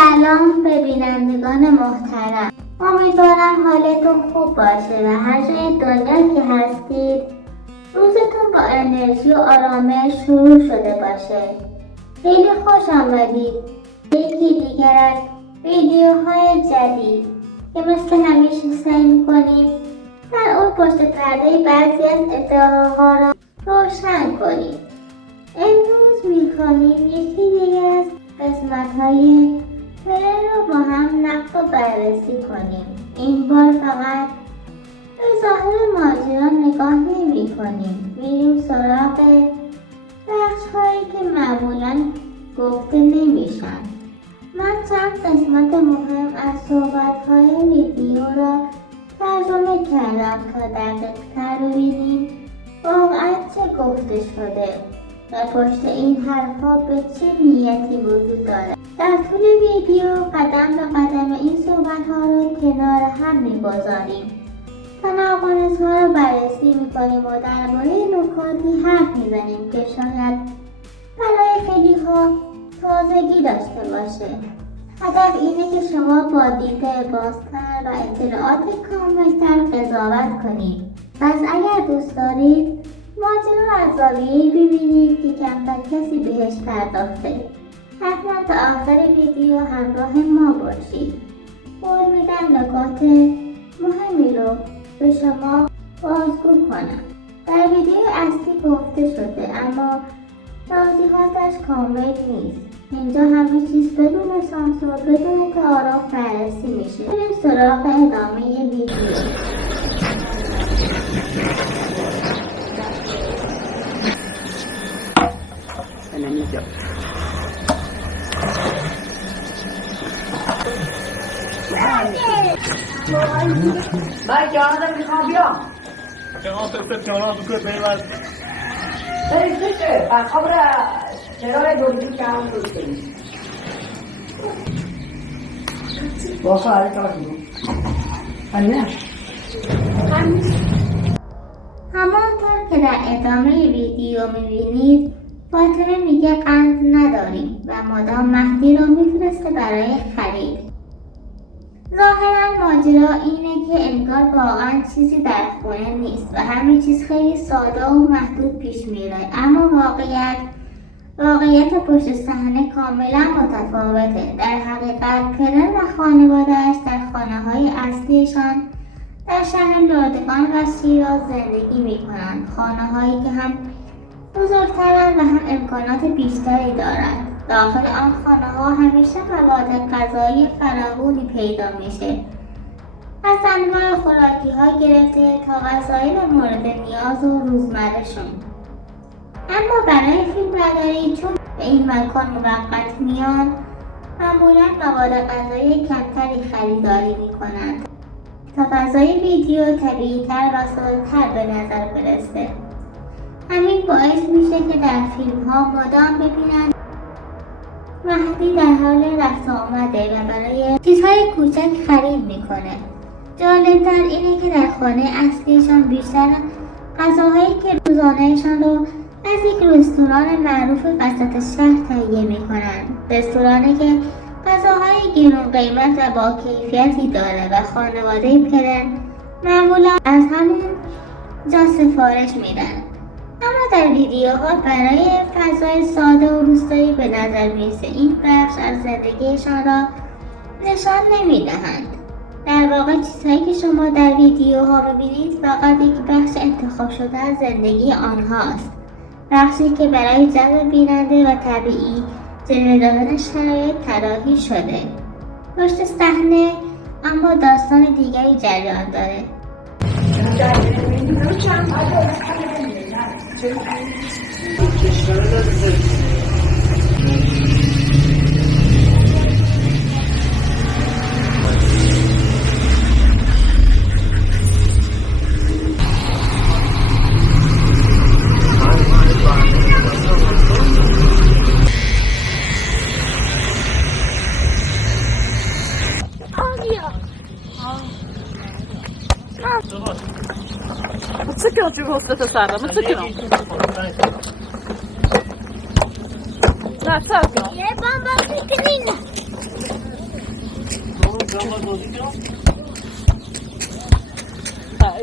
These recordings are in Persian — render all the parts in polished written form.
سلام به بینندگان محترم، امیدوارم حالتون خوب باشه و هر جای دنیا که هستید روزتون با انرژی و آرامش شروع شده باشه. خیلی خوش آمدید یکی دیگر از ویدیوهای جدید که مثل همیشه سعی میکنیم در اون پشت پرده بعضی از ادعاها را روشن کنیم. امروز میخواهیم یکی دیگر از قسمت‌های ترر رو با هم نقد و بررسی کنیم. این بار فقط به ظاهر ماجرا نگاه نمی کنیم، میریم سراغ بخش‌هایی که معمولاً گفته نمیشن. من چند قسمت مهم از صحبت‌های ویدیو را ترجمه کردم تا دقیق‌تر ببینیم واقعاً چه گفته شده و پشت این حرفا به چه نیتی وجود دارد. در طول ویدیو قدم به قدم این صحبت‌ها را کنار هم می‌گذاریم. تناقض‌ها را بررسی می‌کنیم و درباره نکاتی حرف می‌زنیم که شاید برای خیلی‌ها تازگی داشته باشه. هدف اینه که شما با دید بازتر و اطلاعات کامل‌تر قضاوت کنید. پس اگر دوست دارید ماجرا را از زاویه‌ای ببینید که کمتر کسی بهش پرداخته، حتما تا آخر ویدیو همراه ما باشید. قول میدم نکات مهمی رو به شما بازگو کنم. در ویدیو اصلی گفته شده اما توضیحاتش کامل نیست. اینجا همه چیز بدون سانسور، بدون تعارف بررسی میشه. بریم سراغ ادامه ویدیو. من جانم میخوام بیام جانم بکر بیوز بریم سیشه خبر چرای دوری که هم دوست کنیم باسا هره کار کنیم همانطور که در ادامه ویدیو میبینید فاطمه میگه قند نداریم و مدام مهدی رو میفرسته برای خرید. ظاهرا ماجرا اینه که انگار واقعا چیزی در خونه نیست و همه چیز خیلی ساده و محدود پیش میره، اما واقعیت پشت صحنه کاملا متفاوته. در حقیقت پدر و خانواده‌اش در خانه‌های اصلیشان در شهر لردگان و شیراز زندگی میکنند، خانه‌هایی که هم بزرگترند و هم امکانات بیشتری دارند. داخل آن خانه‌ها همیشه مواد غذایی فراوانی پیدا میشه، از انواع خوراکی‌ها گرفته تا وسایل مورد نیاز و روزمره‌شون. اما برای فیلمبرداری چون به این مکان موقت میان، معمولاً مواد غذایی کمتری خریداری میکنند تا فضای ویدیو طبیعی‌تر و ساده‌تر به نظر برسه. همین باعث میشه که در فیلم‌ها مدام ببینن مهدی در حال رفت آمده و برای چیزهای کوچک خرید میکنه. جالب‌تر اینه که در خانه اصلیشان بیشتر غذاهایی که روزانهشان رو از یک رستوران معروف وسط شهر تهیه میکنن. رستورانی که غذاهای گرون قیمت و با کیفیتی داره و خانواده پدر معمولا از همون جا سفارش میدن. اما در ویدیوها برای فضای ساده و روستایی به نظر میرسه این بخش از زندگیشان را نشان نمیدهند. در واقع چیزهایی که شما در ویدیوها ببینید فقط یک بخش انتخاب شده از زندگی آنهاست، بخشی که برای جذب بیننده و طبیعی جلوه دادن شرایط طراحی شده. پشت صحنه اما داستان دیگری جریان داره. Sıkın şu hostete sarramı sıkın. Nasıl? یه بابا فکر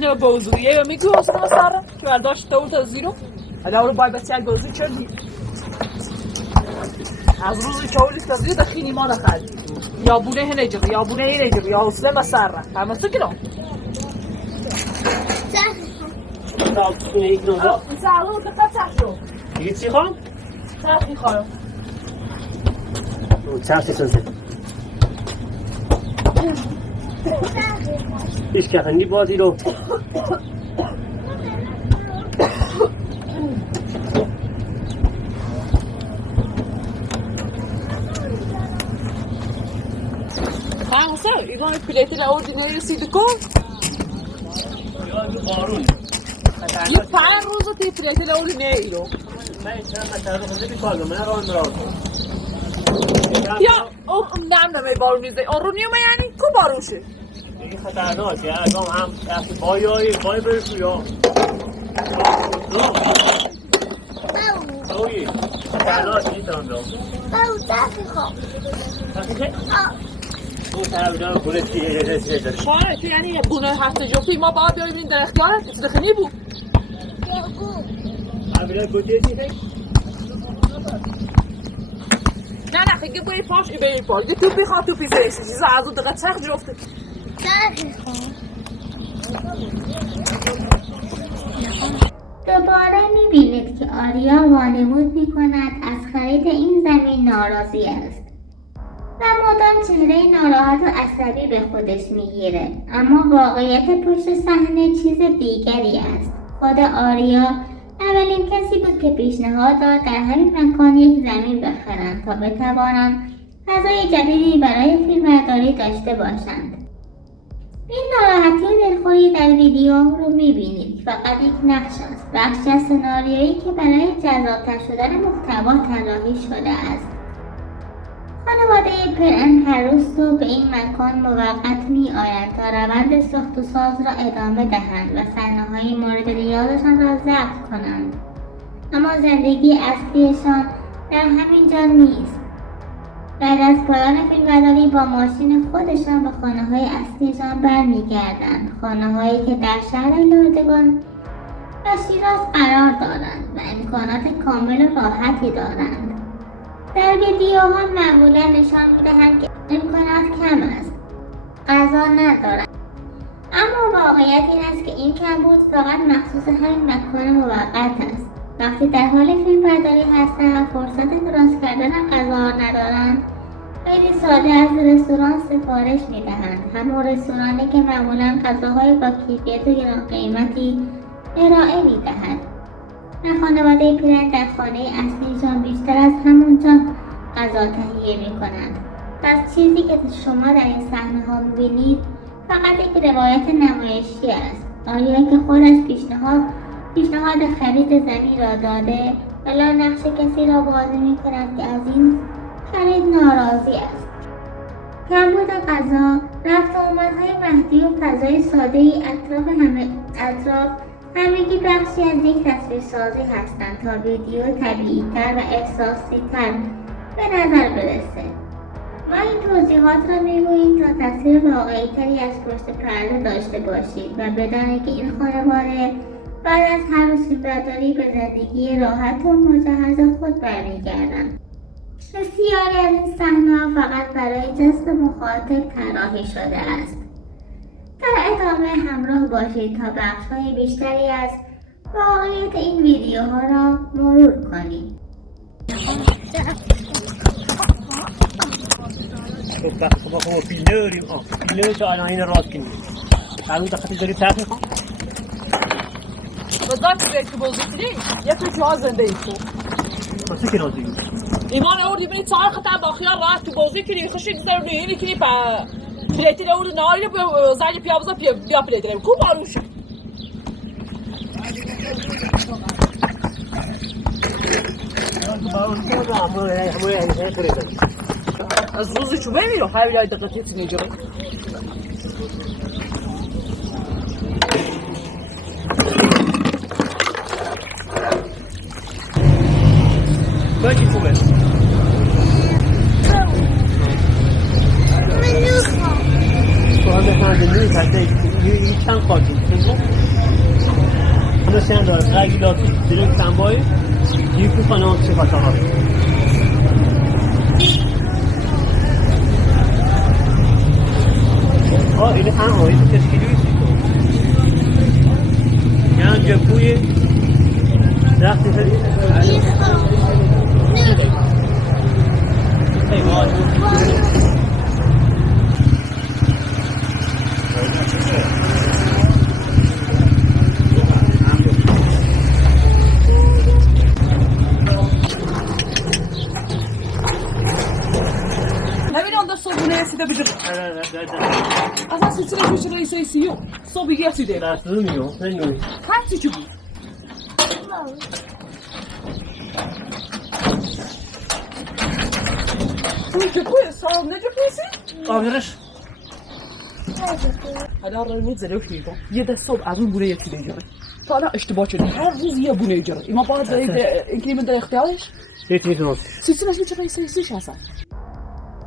اینو بوزویه و میگو اصلا سارا که برداشت دول تا زیرو حالا رو باید بسیار بوزوی چردی از روزی که اولیس تا زیرو دخیلی ما نخدی یا بونه هنجر یا بونه هنجر یا اصلا مساره همه سکنو سارا که قطع شو دیگه چی خواهم؟ چرخی خواهم چرخی سازه پیش که خندی بازی رو Hansa, ivan piletele ordinary sidiko. بارون یه 5 روز تی piletele ordinary رو. من مثلا خودم بیکار من راه یا نم بارون نیست. اورونیوم یعنی کو باروشه؟ این خطرناکه اگه هم بای برسو یا اوی خطرناک نیستم دو اون طرف بوده چیه داری خواهر تو یعنی یه بونه هفته جفتی ما باید بیاریم این در اختیارت چیز دخنی بود عبیده گوتیه چی داری؟ نه خیلی باید پاش ای باید پاش یه توپی خواه توپی زیرش چیز از اون دقیقه چرخ جفته دوباره میبینید که آریا وانمود میکند از خرید این زمین ناراضی است و مدام چهره ناراحت و عصبی به خودش میگیره، اما واقعیت پشت صحنه چیز دیگری است. خود آریا اولین کسی بود که پیشنهاد داد در همین مکان یک زمین بخرند تا بتوانند فضای جدیدی برای فیلمبرداری داشته باشند. این ناراحتی و دلخوری در ویدیو رو میبینید، فقط یک نقش است، بخشی از سناریویی که برای جذاب‌تر شدن محتوا طراحی شده است. خانواده پرن هر روز صبح به این مکان موقت می آیند تا روند ساخت و ساز را ادامه دهند و صحنه‌های مورد نیازشان را ضبط کنند، اما زندگی اصلیشان در همین جا نیست. بعد از پایان فیلمبرداری با ماشین خودشان به خانه‌های اصلیشان برمیگردند، خانه‌هایی که در شهر لردگان و شیراز قرار دارند و امکانات کامل و راحتی دارند. در ویدیوها معمولا نشان می‌دهند که امکانات کم است، غذا ندارند، اما واقعیت این است که این کمبود فقط مخصوص همین مکان موقت است. وقتی در حال فیلمبرداری هستند و فرصت درست کردن غذا ندارند، خیلی ساده از رستوران سفارش می‌دهند، همون رستورانی که معمولا غذاهای با کیفیت و گران قیمتی ارائه می‌دهد. خانواده پرن در خانه اصلیشان بیشتر از همونجا غذا تهیه می‌کنند. پس چیزی که شما در این صحنه‌ها می‌بینید فقط یک روایت نمایشی است. آریا که خودش پیشنهاد خرید زمین را داده ولی نقش کسی را بازی می‌کند که از این خرید ناراضی است. کمبود غذا، رفت و آمدهای مهدی و فضای ساده‌ای اطراف همگی بخشی از یک تصویرسازی هستند تا ویدیو طبیعی‌تر و احساسی‌تر به نظر برسه. ما این توضیحات را میگوییم تا تصویر واقعی‌تری از پشت پرده داشته باشید و بدانید که این خانواده بعد از هر روز فیلمبرداری به زندگی راحت و مجهز خود برمیگردند. بسیاری از این صحنه‌ها فقط برای جذب مخاطب طراحی شده است. در ادامه همراه باشید تا بخش‌های بیشتری از واقعیت این ویدیوها را مرور کنید. خب فیلمریم فیلمش الان این راست کنیم الان دقیقی داری تحت میخوام بذات که بازی کنی یه تو جا زنده ای تو واسه که نازی ایمان اوردی بینی چهار خطا با خیال راحت تو بازی کنی خوشی نیستر نهینی کنی با پلیتیل اورد ناری رو زنی پیابزا بیا پلیتیل کو باروش از روزی چوبه میرو خیلی های دقیقی میجوری باقی خوبه تو هم بخواه دنیوی کرده چند خواهدیم sendo ragilati direttamente poi di cui non si fa tanto. Oh, il hanno il che si dice. Anche qui رفتی فری؟ همین آن داشت صبحونه رسیده بگیرم اصلا سلسله جوش رئیسه سیو صبحی رسیده درست نمیو نمیو هرچی چی بود اون که کوی سال نجا پیسی؟ آخرش حالا را نید زده وش میگم یه دست صبح از اون بونه یکی دیجاره تا الان اشتباه شده هر روز یه بونه ایجاره ایما باید اینکه من در اختیارش هیچ نیست سلسله جوش رئیسه سیش هستن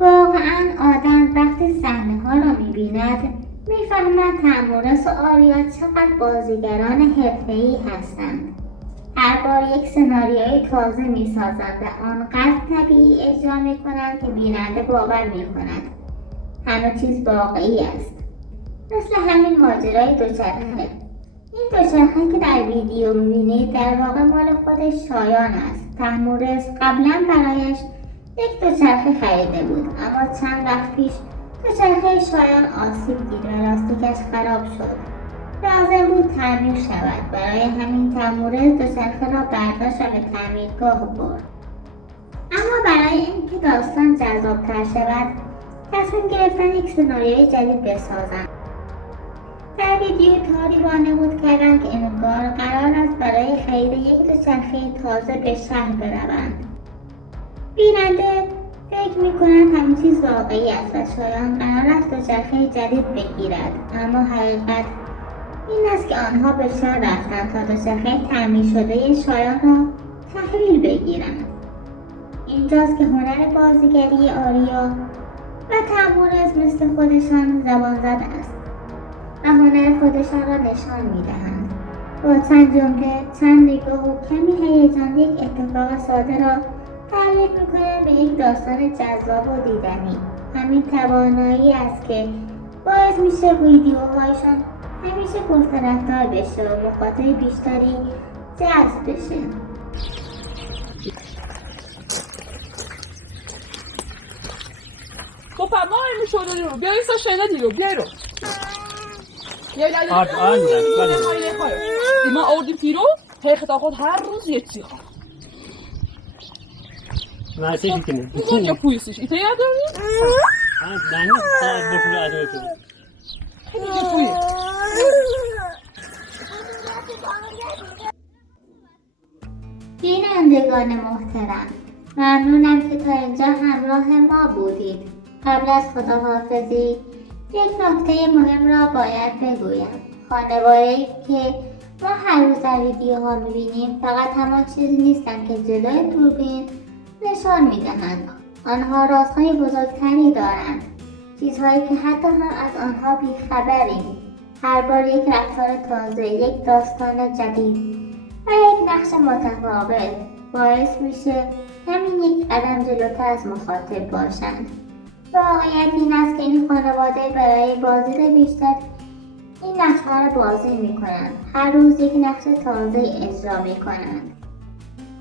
واقعا آدم وقتی صحنه ها را میبیند میفهمد تمورس و آریا چقدر بازیگران حرفه‌ای هستند. هر بار یک سناریوی تازه میسازند و آنقدر طبیعی اجرا میکنند که بیننده باور میکند همه چیز واقعی است. مثل همین ماجرای دوچرخه. این دوچرخه که در ویدیو میبینید در واقع مال خود شایان است. تمورس قبلا برایش یک دوچرخه خریده بود اما چند وقت پیش دوچرخه شایان آسیب دید و لاستیکش خراب شد. لازم بود تعمیر شود. برای همین تمورس دوچرخه را برداشت و به تعمیرگاه برد. اما برای اینکه داستان جذاب‌تر شود تصمیم گرفتن یک سناریوی جدید بسازند. در ویدیو طوری وانمود کردند که انگار قرار است برای خرید یک دوچرخه تازه به شهر بروند. بیننده فکر می‌کند همه چیز واقعی است و شایان قرار است دوچرخه جدید بگیرد اما حقیقت این است که آنها به شهر رفتند تا دوچرخه تعمیر شده شایان را تحویل بگیرند. اینجاست که هنر بازیگری آریا و تمورس مثل خودشان زبان زد است و هنر خودشان را نشان می‌دهند. با چند جمله، چند نگاه و کمی هیجان یک اتفاق ساده را تبدیل می‌کنند به یک داستان جذاب و دیدنی. همین توانایی است که باعث میشه ویدیوهایشان همیشه پرطرفدار بشه و مخاطب بیشتری جذب بشه. خب ما این شده رو بیا این شنه دیرو بیا رو ما آوردیم پیرو حقیقت آخود هر روز یک چی خواه معنی چی کنیم؟ اون یا پویسش ایتا یاد داریم؟ دنی ساعت بفیلو ادوه کنیم یه پویه بینندگان محترم، ممنونم که تا اینجا همراه ما بودید. قبل از خداحافظی یک نکته مهم را باید بگویم. خانواده‌ای که ما هر روز در ویدیوها می‌بینیم فقط همان چیزی نیستند که جلوی دوربین نشان می‌دهند. آنها رازهای بزرگتری دارند، چیزهایی که حتی هم از آنها بیخبریم. هر بار یک رفتار تازه، یک داستان جدید و یک نقش متفاوت باعث میشه همین یک قدم جلوتر از مخاطب باشند. واقعیت این است که این خانواده برای بازدید بیشتر این نقش‌ها را بازی میکنند. هر روز یک نقش تازه اجرا میکنند.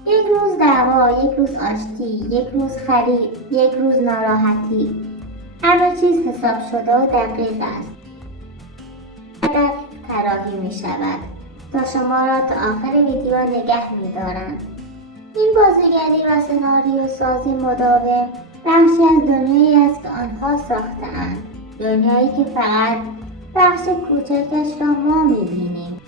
یک روز دعوا، یک روز آشتی، یک روز خرید، یک روز ناراحتی. همه چیز حساب شده و دقیق است. هدف طراحی می شود تا شما را تا آخر ویدیو نگه می دارند. این بازیگری و سناریو سازی مداوم بخشی از دنیایی است که آنها ساخته‌اند. دنیایی که فقط بخش کوچکش را ما می بینیم.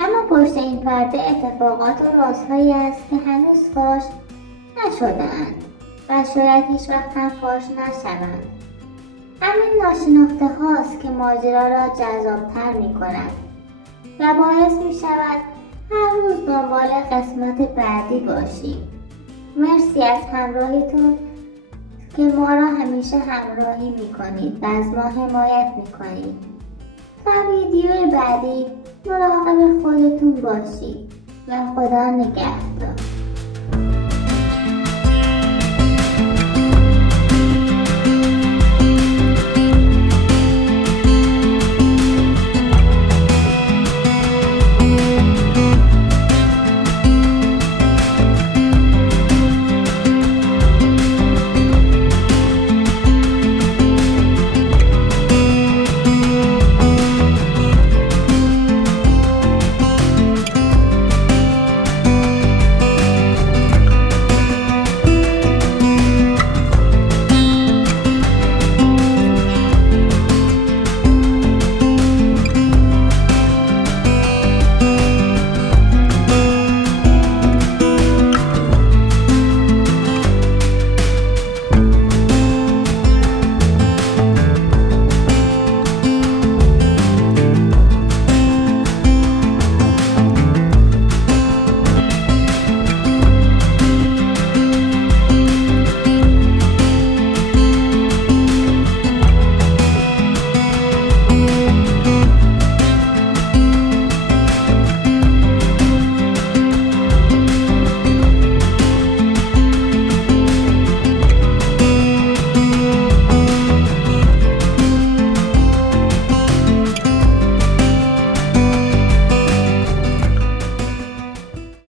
اما پشت این پرده اتفاقات و رازهایی است که هنوز فاش نشده‌اند و شاید هیچ وقت هم فاش نشوند. همین ناشناخته هاست که ماجرا را جذاب‌تر می کند و باعث می شود هر روز دنبال قسمت بعدی باشیم. مرسی از همراهیتون که ما را همیشه همراهی می کنید و از ما حمایت می کنید. تا ویدیو بعدی مراقب خودتون باشید و خدا نگهدار.